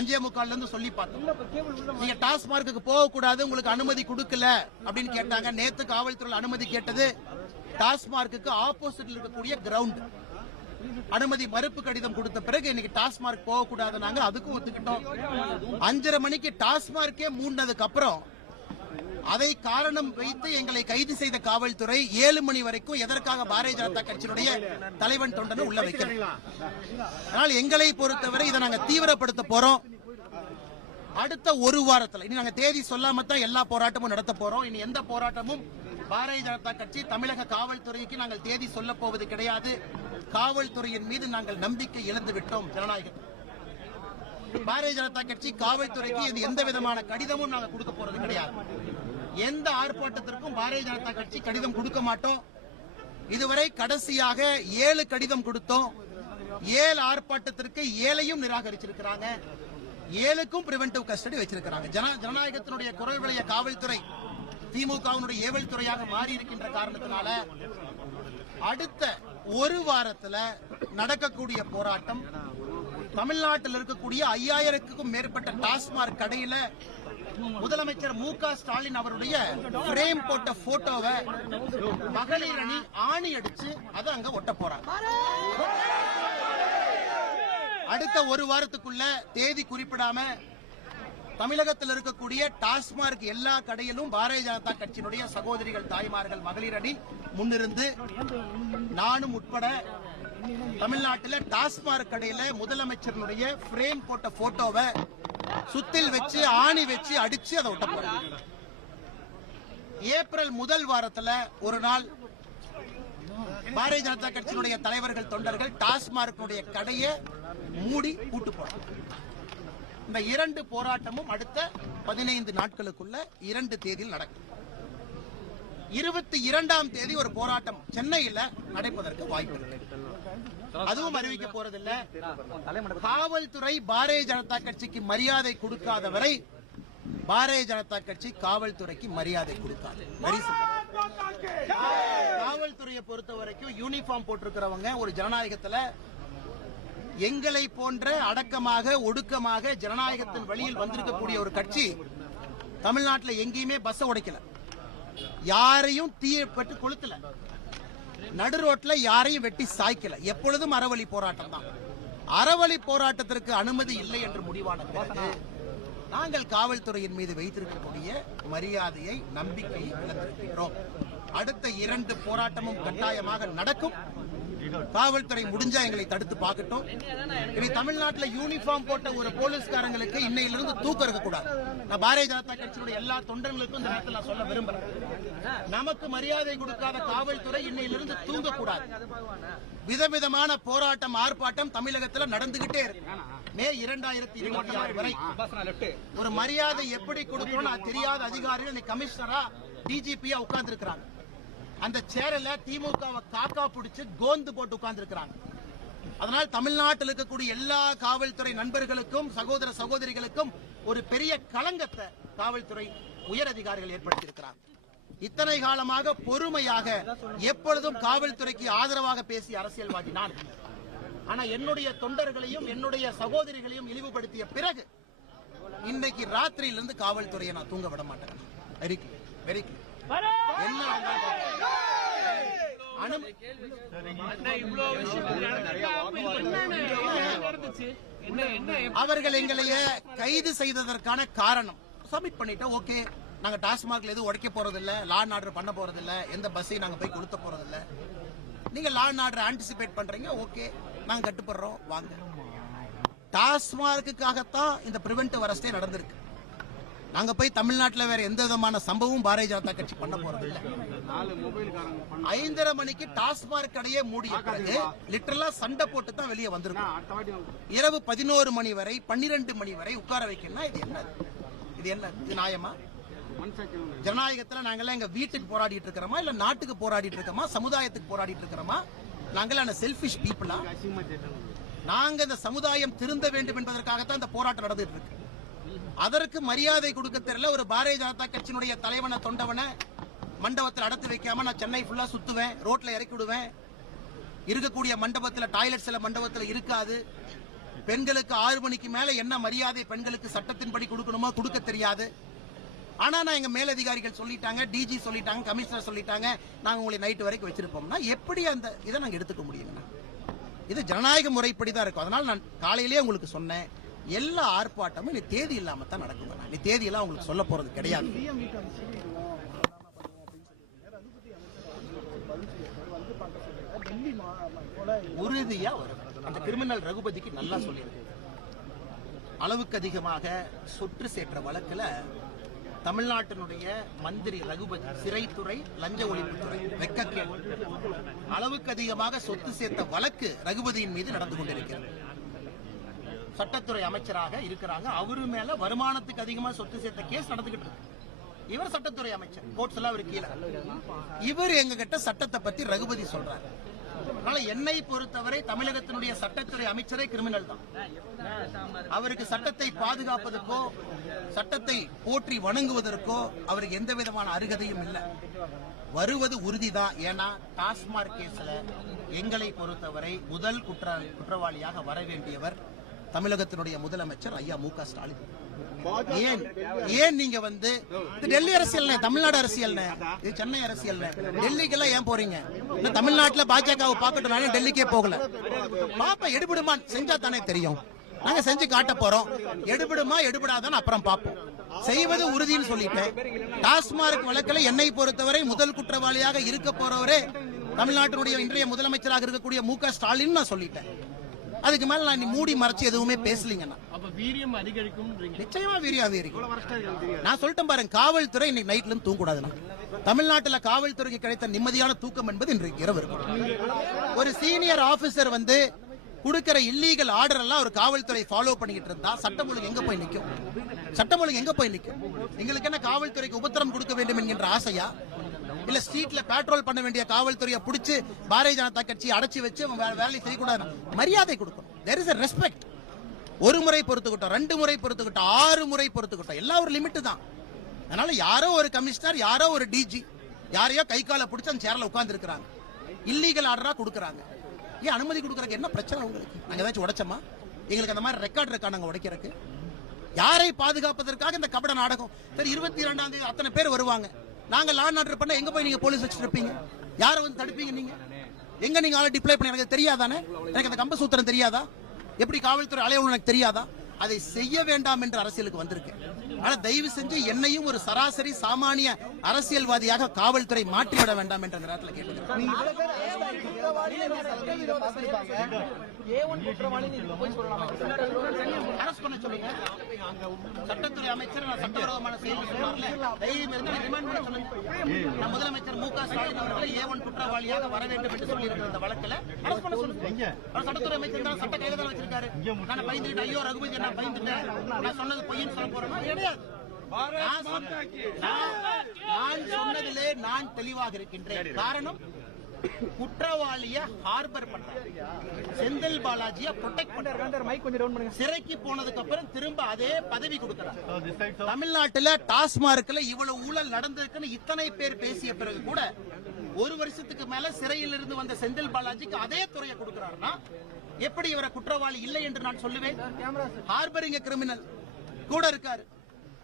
5:45 சொல்லி பார்த்தோம். நீங்க டாஸ்மார்க்கு போக கூடாது, உங்களுக்கு அனுமதி கொடுக்கல அப்படின்னு கேட்டாங்க. நேத்து காவல்துறை அனுமதி கேட்டது டாஸ்மார்க்கு ஆப்போசிட்ல இருக்கக்கூடிய கிரவுண்ட். அனுமதி மறுப்பு கடிதம் கொடுத்த பிறகு இன்னைக்கு டாஸ்மார்க் போக கூடாது, நாங்க அதுக்கும் ஒத்துக்கிட்டோம். 5:30 மணிக்கு டாஸ்மார்க்கே மூடினதுக்கு அப்புறம் அதை காரணம் வைத்து எங்களை கைது செய்த காவல்துறை 7 மணி வரைக்கும் எதற்காக பாரதிய ஜனதா கட்சியினுடைய தலைவன் தொண்டனை உள்ள வைக்கிறது. ஆனால் எங்களை பொறுத்தவரை இதை நாங்க தீவிரப்படுத்த போறோம். அடுத்த ஒரு வாரத்தில் இனி நாங்க தேதி சொல்லாம தான் எல்லா போராட்டமும் நடத்த போறோம். இனி எந்த போராட்டமும் பாரதிய ஜனதா கட்சி தமிழக காவல்துறைக்கு நாங்கள் தேதி சொல்ல போவது கிடையாது. காவல்துறையின் மீது நாங்கள் நம்பிக்கை இழந்து விட்டோம். ஜனநாயகத்தில் பாரதிய ஜனதா கட்சி காவல்துறைக்கு இது எந்த விதமான கடிதமும் நாங்கள் கொடுக்க போறது கிடையாது. எந்த ஆர்ப்பாட்டத்திற்கும் பாரதிய ஜனதா கட்சி கடிதம் கொடுக்க மாட்டோம். இதுவரை கடைசியாக 7 கடிதம் கொடுத்தோம். 7 ஆர்ப்பாட்டத்திற்கு 7ஐயும் நிராகரிச்சிருக்கிறாங்க. 7க்கும் பிரிவென்டிவ் கஸ்டடி வச்சிருக்கிறாங்க. ஜனநாயகத்தினுடைய குரல் விளைய காவல்துறை திமுகவினுடைய ஏவல் துறையாக மாறி இருக்கின்ற காரணத்தினால அடுத்த ஒரு வாரத்தில் நடக்கக்கூடிய போராட்டம் தமிழ்நாட்டில் இருக்கக்கூடிய 5000க்கும் மேற்பட்ட டாஸ்மாக் கடையில முதலமைச்சர் மு.க. ஸ்டாலின் அவருடைய பிரேம் போட்ட போட்டோவை மகளிர் அணி ஆணி அடிச்சு அதை அங்க ஒட்ட போறாங்க. அடுத்த ஒரு வாரத்துக்குள்ள தேதி குறிப்பிடாம தமிழகத்தில் இருக்கக்கூடிய டாஸ்மாக் எல்லா கடையிலும் பாரதிய ஜனதா கட்சியினுடைய சகோதரிகள், தாய்மார்கள், மகளிர் அணி முன்னிருந்து நானும் உட்பட தமிழ்நாட்டில் டாஸ்மாக் கடையில முதலமைச்சருடைய பிரேம் போட்ட போட்டோவை சுத்தில் வச்சு ஆணி வச்சு அடிச்சு அதை ஒட்ட போறாங்க. ஏப்ரல் முதல் வாரத்தில் ஒரு நாள் பாரதிய ஜனதா கட்சியினுடைய தலைவர்கள், தொண்டர்கள் டாஸ்மாக் கடையை மூடி பூட்டு போறாங்க. இந்த 2 போராட்டமும் அடுத்த 15 நாட்களுக்குள்ள 2 தேதியில் நடக்கும். 22ஆம் தேதி ஒரு போராட்டம் சென்னையில் நடப்பதற்கு வாய்ப்பு இருக்கு. அதுவும் அறிவிக்க போறதில்லை. காவல்துறை பாரதிய ஜனதா கட்சிக்கு மரியாதை கொடுக்காத வரை பாரதிய ஜனதா கட்சி காவல்துறைக்கு மரியாதை கொடுக்காது. காவல்துறையை பொறுத்த வரைக்கும் யூனிஃபார்ம் போட்டிருக்கிறவங்க ஒரு ஜனநாயகத்தில் எங்களை போன்ற அடக்கமாக ஒடுக்கமாக ஜனநாயகத்தின் வழியில் வந்திருக்கக்கூடிய ஒரு கட்சி தமிழ்நாட்டில் எங்கேயுமே பஸ் உடைக்கல, யாரையும் தீயப்பட்டு கொளுத்தல, நடு ரோட்ல யாரையும் வெட்டி சாய்க்கல. எப்பொழுதும் அறவழி போராட்டம் தான். அறவழி போராட்டத்திற்கு அனுமதி இல்லை என்று முடிவான பிறகு நாங்கள் காவல்துறையின் மீது வைத்திருக்கக்கூடிய மரியாதையை, நம்பிக்கையை இழந்திருக்கிறோம். அடுத்த 2 போராட்டமும் கட்டாயமாக நடக்கும். காவல்துறை முடிஞ்சா எங்களை தடுத்து பார்க்கட்டும். இனி தமிழ்நாட்டில் யூனிஃபார்ம் போட்ட ஒரு போலீஸ்காரங்களுக்கு இன்னையிலிருந்து தூக்கம் இருக்கக்கூடாது. நான் பாரதிய ஜனதா கட்சியுடைய எல்லா தொண்டர்களுக்கும் இந்த நேரத்தில் நான் சொல்ல விரும்புறேன். நமக்கு மரியாதை கொடுக்காத காவல்துறை இன்னையிலிருந்து தூங்கக்கூடாது. விதவிதமான போராட்டம், ஆர்ப்பாட்டம் தமிழகத்தில் நடந்துகிட்டே இருக்கு. மே 2026 வரை ஒரு மரியாதை எப்படி கொடுக்கணும் தெரியாத அதிகாரிகள் கமிஷனரா, டிஜிபியா உட்கார்ந்து இருக்கிறாங்க. அந்த சேரல திமுகவை காக்கா பிடிச்சு கோந்து போட்டு உட்கார்ந்து இருக்கிறாங்க. அதனால் தமிழ்நாட்டில் இருக்கக்கூடிய எல்லா காவல்துறை நண்பர்களுக்கும், சகோதர சகோதரிகளுக்கும் ஒரு பெரிய களங்கத்தை காவல்துறை உயர் அதிகாரிகள் ஏற்படுத்தி இருக்கிறார். இத்தனை காலமாக பொறுமையாக எப்பொழுதும் காவல்துறைக்கு ஆதரவாக பேசிய அரசியல்வாதி நான். ஆனா என்னுடைய தொண்டர்களையும் என்னுடைய சகோதரிகளையும் இழிவுபடுத்திய பிறகு இன்னைக்கு ராத்திரியிலிருந்து காவல்துறையை நான் தூங்க விட மாட்டேன். Very clear. என்ன அவர்கள் எங்களைய கைது செய்ததற்கான காரணம் சப்மிட் பண்ணிட்டோம். ஓகே, நாங்க டாஸ்மாக்ல எதுவும் உடைக்க போறதில்ல, லா அண்ட் ஆர்டர் பண்ண போறதில்ல, எந்த பஸ்ஸையும் நாங்க போய் கொடுத்த போறதில்ல. நீங்க லா அண்ட் ஆர்டர் ஆன்டிசிபேட் பண்றீங்க, ஓகே, நாங்க கட்டுப்படுறோம், வாங்க. டாஸ்மார்க்குக்காகத்தான் இந்த பிரிவென்டிவ் அரெஸ்டே நடந்திருக்கு. நாங்க போய் தமிழ்நாட்டில் வேற எந்த விதமான சம்பவம் பாரதிய ஜனதா கட்சி பண்ண போறதில்ல. 5:30 மணிக்கு டாஸ்மாக் கடையே மூடிய பிறகு லிட்டரலா சண்டை போட்டு தான் வெளியே வந்திருக்கும். இரவு 11 மணி வரை 12 மணி வரை உட்கார வைக்கணும். இது என்ன இது நியாயமா? ஜனநாயகத்தில் நாங்கெல்லாம் எங்க வீட்டுக்கு போராடிட்டு இருக்கிறோமா, இல்ல நாட்டுக்கு போராடிட்டு இருக்கோமா, சமுதாயத்துக்கு போராடிட்டு இருக்கிறோமா? நாங்களான செல்ஃபிஷ் பீப்புளா? நாங்க இந்த சமுதாயம் திருந்த வேண்டும் என்பதற்காகத்தான் இந்த போராட்டம் நடந்துட்டு இருக்கு. அதற்கு மரியாதை கொடுக்க தெரியல ஒரு பாரதிய ஜனதா கட்சியினுடைய தலைவனை, தொண்டவனை மண்டபத்தில் அடத்து வைக்காம நான் சென்னை ஃபுல்லா சுத்துவேன், ரோட்ல இறக்கி விடுவேன். இருக்கக்கூடிய மண்டபத்தில் டாய்லெட் சில மண்டபத்தில் இருக்காது. பெண்களுக்கு 6 மணிக்கு மேல என்ன மரியாதை பெண்களுக்கு சட்டத்தின்படி கொடுக்கணுமோ கொடுக்க தெரியாது. ஆனா நான் எங்க மேலதிகாரிகள் சொல்லிட்டாங்க, டிஜி சொல்லிட்டாங்க, கமிஷனர் சொல்லிட்டாங்க, நாங்க உங்களை நைட்டு வரைக்கும் வச்சிருப்போம்னா எப்படி அந்த இதை நாங்க எடுத்துக்க முடியுங்கண்ணா? இது ஜனநாயக முறைப்படி தான் இருக்கும். அதனால நான் காலையிலேயே உங்களுக்கு சொன்னேன், எல்லா ஆர்ப்பாட்டமும் நீ தேதி இல்லாம தான் நடக்குங்க. நீ தேதியெல்லாம் உங்களுக்கு சொல்ல போறது கிடையாது. உறுதியா வரும். அந்த கிரிமினல் ரகுபதிக்கு நல்லா சொல்லியிருக்கு. அளவுக்கு அதிகமாக சொத்து சேற்ற வழக்குல தமிழ்நாட்டினுடைய மந்திரி ரகுபதி, சிறைத்துறை, லஞ்ச ஒழிப்புத்துறை வெக்கக்கேடு, அளவுக்கு அதிகமாக சொத்து சேர்த்த வழக்கு ரகுபதியின் மீது நடந்து கொண்டிருக்கிறது. சட்டத்துறை அமைச்சராக இருக்கிறாங்க, அவரு மேல வருமானத்துக்கு அதிகமா சொத்து சேர்த்த கேஸ் நடந்துகிட்டு இருக்கு. இவர் சட்டத்துறை அமைச்சர், கோர்ட்ஸ் எல்லாம் இவர் கீழே. இவர் எங்க கிட்ட சட்டத்தை பத்தி ரகுபதி சொல்றாரு. அதனால என்னை பொறுத்தவரை தமிழகத்தினுடைய சட்டத்துறை அமைச்சரே கிரிமினல் தான். அவருக்கு சட்டத்தை பாதுகாப்பதற்கோ சட்டத்தை போற்றி வணங்குவதற்கோ அவருக்கு எந்த விதமான அருகதையும் இல்லை. வருவது உறுதிதான். ஏன்னா டாஸ்மாக் கேஸ்ல எங்களை பொறுத்தவரை முதல் குற்றவாளியாக வர வேண்டியவர் தமிழகத்தினுடைய முதலமைச்சர் ஐயா மு.க. ஸ்டாலின். ஏன் நீங்க வந்து டெல்லி அரசியல், தமிழ்நாடு அரசியல், இது சென்னை அரசியல், டெல்லிக்கெல்லாம் ஏன் போறீங்க? தமிழ்நாட்டுல பாஜகவை பார்க்கட்டும், டெல்லிக்கே போகல. பாப்பா எடுபடுமா செஞ்சா தானே தெரியும். நாங்க செஞ்சு காட்ட போறோம். எடுபடுமா எடுபடாதான் அப்புறம் பார்ப்போம். செய்வது உறுதின்னு சொல்லிட்டேன். டாஸ்மாக் வழக்கில் என்னை பொறுத்தவரை முதல் குற்றவாளியாக இருக்க போறவரே தமிழ்நாட்டினுடைய இன்றைய முதலமைச்சராக இருக்கக்கூடிய மு.க. ஸ்டாலின் நான் சொல்லிட்டேன். அதுக்கு மேல நான் மூடி மறைச்சு எதுவுமே பேசலீங்கன்னா நிச்சயமா வீரியம் அதிகரிக்கும். நான் சொல்லிட்டேன் பாருங்க, காவல்துறை இன்னைக்கு நைட்ல இருந்து தூங்கக்கூடாதுன்னா. தமிழ்நாட்டில் காவல்துறைக்கு கிடைத்த நிம்மதியான தூக்கம் என்பது இன்றைக்கு இரவு இருக்கும். ஒரு சீனியர் ஆபீசர் வந்து கொடுக்கிற இல்லீகல் ஆர்டர் எல்லாம் ஒரு காவல்துறை ஃபாலோ பண்ணிக்கிட்டு இருந்தா சட்டம் ஒழுங்கு எங்க போய் நிற்கும்? சட்டம் ஒழுங்கு எங்க போய் நிற்கும்? எங்களுக்கு என்ன காவல்துறைக்கு உபத்திரம் கொடுக்க வேண்டும் என்கின்ற ஆசையா? இல்ல ஸ்ட்ரீட்ல பெட்ரோல் பண்ண வேண்டிய காவல்துறையை பிடிச்சு பாரதிய ஜனதா கட்சி அடைச்சி வச்சு வேலை செய்யக்கூடாது. மரியாதை கொடுக்கணும். There is a respect. ஒரு முறை பொறுத்துக்கிட்டோம், 2 முறை பொறுத்துக்கிட்டோம், 6 முறை பொறுத்துக்கிட்டோம், எல்லாம் ஒரு லிமிட் தான். அதனால யாரோ ஒரு கமிஷனர், யாரோ ஒரு டிஜி யாரையோ கை கால பிடிச்சு அந்த சேர்ல உட்கார்ந்து இருக்கிறாங்க, இல்லீகல் ஆர்டரா கொடுக்கறாங்க. ஏன் அனுமதி கொடுக்கறதுக்கு என்ன பிரச்சனை உங்களுக்கு? நாங்க ஏதாச்சும் உடைச்சோமா? எங்களுக்கு அந்த மாதிரி ரெக்கார்ட் இருக்கா நாங்க உடைக்கிறதுக்கு? யாரை பாதுகாப்பதற்காக இந்த கபட நாடகம்? சரி, 22ஆம் தேதி அத்தனை பேர் வருவாங்க. நாங்க லா அண்ட் ஆர்டர் பண்ண எங்க போய் நீங்க போலீஸ் வச்சுட்டு இருப்பீங்க? யாரை வந்து தடுப்பீங்க? நீங்க எங்க நீங்க ஆளை டிப்ளை பண்ணி எனக்கு தெரியாதானே? எனக்கு அந்த கம்ப சூத்திரம் தெரியாதா? எப்படி காவல்துறை அலையணும் எனக்கு தெரியாதா? அதை செய்ய வேண்டாம் என்று அரசியலுக்கு வந்திருக்கு. ஆனா தயவு செஞ்சு என்னையும் ஒரு சராசரி சாமானிய அரசியல்வாதியாக காவல்துறை மாற்றிவிட வேண்டாம் என்ற நேரத்தில் கேட்டுக்கிறேன். சட்டத்துறை அமைச்சர் சட்டவிரோதமான செயல் முதலமைச்சர் மு.க. ஸ்டாலின் அவர்களை A1 குற்றவாளியாக வர வேண்டும் என்று சொல்லியிருக்கிற இந்த வழக்கில் அரசு பண்ண சொல்லுங்க. சட்டத்துறை அமைச்சர் தான் சட்ட கைது தான் வச்சிருக்காரு. நான் பயந்துட்டு ஐயோ ரகுபதி நான் பயந்துட்டேன், நான் சொன்னது பொய்ன்னு சொல்ல போறேன் கிடையாது. நான் சொன்னதிலே நான் தெளிவாக இருக்கின்றேன். காரணம், குற்றவாளிய ஹார்பர் பண்றாங்க, செந்தில் பாலாஜிய ப்ரொடெக்ட் பண்றாங்க. சிறைக்கு போனதுக்கு அப்புறம் திரும்ப அதே பதவி கொடுக்கறாங்க. தமிழ்நாட்டில் டாஸ்மார்க்ல இவ்வளவு ஊழல் நடந்திருக்குன்னு இத்தனை பேர் பேசிய பிறகு கூட 1 வருஷத்துக்கு மேல சிறையில் இருந்து வந்த செந்தில் பாலாஜிக்கு அதே துறையை கொடுக்கிறாருன்னா எப்படி இவரை குற்றவாளி இல்லை என்று நான் சொல்லுவேன்? ஹார்பரிங் கிரிமினல் கூட இருக்காரு.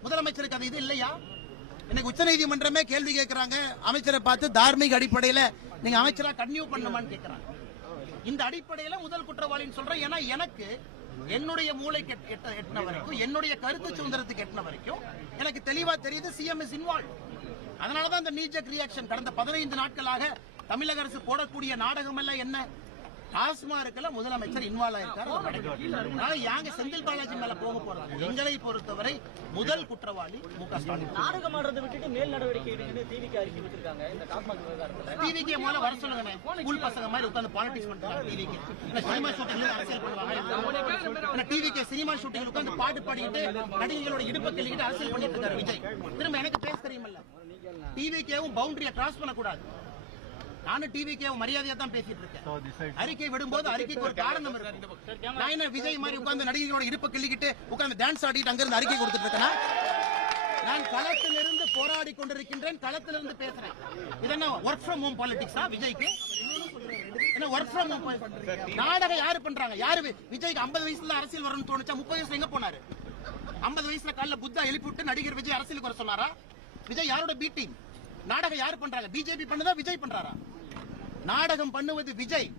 முதலமைச்சருக்கு அது இது இல்லையா? இன்னைக்கு உச்சநீதிமன்றமே கேள்வி கேட்கிறாங்க, அமைச்சரை பார்த்து தார்மீக அடிப்படையில நீங்க அமைச்சரா கன்டினியூ பண்ணுமான்னு கேட்கிறாங்க. இந்த அடிப்படையில முதல் குற்றவாளின்னு சொல்றேன். ஏன்னா எனக்கு என்னுடைய மூளைக்கு எட்டின வரைக்கும், என்னுடைய கருத்து சுதந்திரத்துக்கு எட்டின வரைக்கும் எனக்கு தெளிவா தெரியுது சிஎம் இஸ் இன்வால்வ். அதனாலதான் இந்த நீஜக் ரியாக்ஷன். கடந்த 15 நாட்களாக தமிழக அரசு போடக்கூடிய நாடகம் எல்லாம் என்ன? டாஸ்மார்க்ல முதலமைச்சர் இன்வால்வ் ஆயிருக்காரு. யாங்க செந்தில் பாலாஜி மேல போக போறாங்க? எங்களை பொறுத்தவரை முதல் குற்றவாளி மு.க. ஸ்டாலின். நாடகம் ஆடுறதை விட்டுட்டு மேல் நடவடிக்கை எடுங்கன்னு டிவிக்கு அறிக்கை விட்டுருக்காங்க. இந்த டாஸ்மாக் விவகாரத்துல டிவிக்கு மேல வர சொல்லுங்க. ஸ்கூல் பசங்க மாதிரி உட்கார்ந்து பாலிடிக்ஸ் பண்றாங்க. டிவிக்கு சினிமா ஷூட்டிங்ல அரசியல் பண்ணுவாங்க. டிவிக்கு சினிமா ஷூட்டிங்ல உட்கார்ந்து பாட்டு பாடிட்டு நடிகைகளோட இடுப்பை கிள்ளிக்கிட்டு அரசியல் பண்ணிட்டு இருக்காரு விஜய். திரும்ப எனக்கு பேச தெரியுமல்ல, டிவிக்கேவும் பவுண்டரியை கிராஸ் பண்ணக்கூடாது. நானும் டிவிக்கு மரியாதையா தான் பேசிட்டு இருக்கேன். அறிக்கை விடும்போது அறிக்கைக்கு ஒரு காரணம் இருக்கு. நான் என்ன விஜய் மாதிரி உட்கார்ந்து நடிகைகளோட இடுப்பு கிள்ளிக்கிட்டு உட்கார்ந்து டான்ஸ் ஆடிட்டு அங்க இருந்து அறிக்கை கொடுத்துட்டு இருக்கேன்? நான் களத்திலிருந்து போராடி கொண்டிருக்கின்றேன், களத்திலிருந்து பேசுறேன். இது என்ன ஒர்க் ஃப்ரம் ஹோம் பாலிடிக்ஸா விஜய்க்கு? என்ன ஒர்க் ஃப்ரம் ஹோம்? நாடகம் யாரு பண்றாங்க? யாரு? விஜய்க்கு 50 வயசுல அரசியல் வரணும்னு தோணுச்சா? 30 வயசுல எங்க போனாரு? 50 வயசுல காலைல புத்தா எழுப்பி விட்டு நடிகர் விஜய் அரசியலுக்கு வர சொன்னாரா? விஜய் யாரோட பி டீம்? நாடகம் யாரு பண்றாங்க? பிஜேபி பண்ணுதா, விஜய் பண்றாரா? நாடகம் பண்ணுவது விஜய்,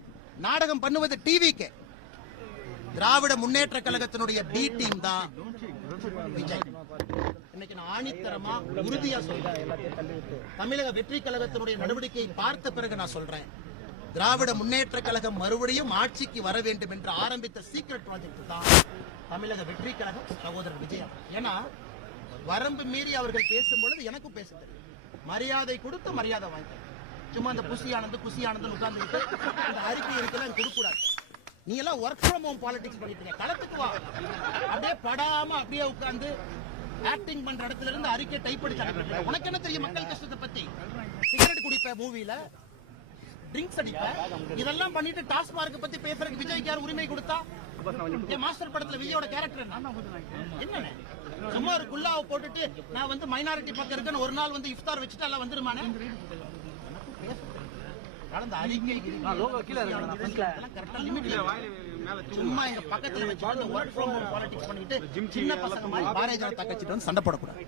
நாடகம் பண்ணுவது டிவிக்கு. திராவிட முன்னேற்ற கழகத்தினுடைய பி டீம் தான் விஜய். இன்னைக்கு நான் ஆணித்தரமா உறுதியா சொல்றேன், தமிழக வெற்றி கழகத்தினுடைய நடவடிக்கையை பார்த்த பிறகு நான் சொல்றேன், திராவிட முன்னேற்ற கழகம் மறுபடியும் ஆட்சிக்கு வர வேண்டும் என்று ஆரம்பித்த சீக்ரெட் ப்ராஜெக்ட் தான் தமிழக வெற்றி கழகம், சகோதரர் விஜய். ஏன்னா வரம்பு மீறி அவர்கள் பேசும் பொழுது எனக்கும் பேச தெரியும். மரியாதை கொடுத்து மரியாதை வாங்கிட்டேன். சும்மா அந்த குசியானந்து உட்கார்ந்துட்டு அந்த அறிக்கை இருக்கலாம் கொடுக்கூடாது. நீ எல்லாம் ஒர்க் ஃப்ரம் ஹோம் பாலிடிக்ஸ் பண்ணிட்டு இருக்க, களத்துக்கு வா. அப்படியே படாம அப்படியே உட்கார்ந்து ஆக்டிங் பண்ற இடத்துல இருந்து அறிக்கை டைப் அடிச்சு உனக்கு என்ன தெரியும் மக்கள் கஷ்டத்தை பத்தி? சிகரெட் குடிப்ப, மூவில ட்ரிங்க்ஸ் அடிப்ப, இதெல்லாம் பண்ணிட்டு டாஸ்மார்க் பத்தி பேசுறதுக்கு விஜய்க்கு யார் உரிமை கொடுத்தா? என் மாஸ்டர் படத்துல விஜயோட கேரக்டர் என்ன? சும்மா ஒரு குல்லாவை போட்டுட்டு நான் வந்து மைனாரிட்டி பக்கம் இருக்கேன்னு ஒரு நாள் வந்து இஃப்தார் வச்சுட்டு எல்லாம் வந்துருமானே? சும்மா எங்க பக்கத்துல வச்சு ஒர்க் ஃப்ரம் ஹோம் பாலிடிக்ஸ் பண்ணிட்டு சின்ன பசங்க மாதிரி பாரதிய ஜனதா கட்சிட்டு வந்து சண்டை போடக்கூடாது.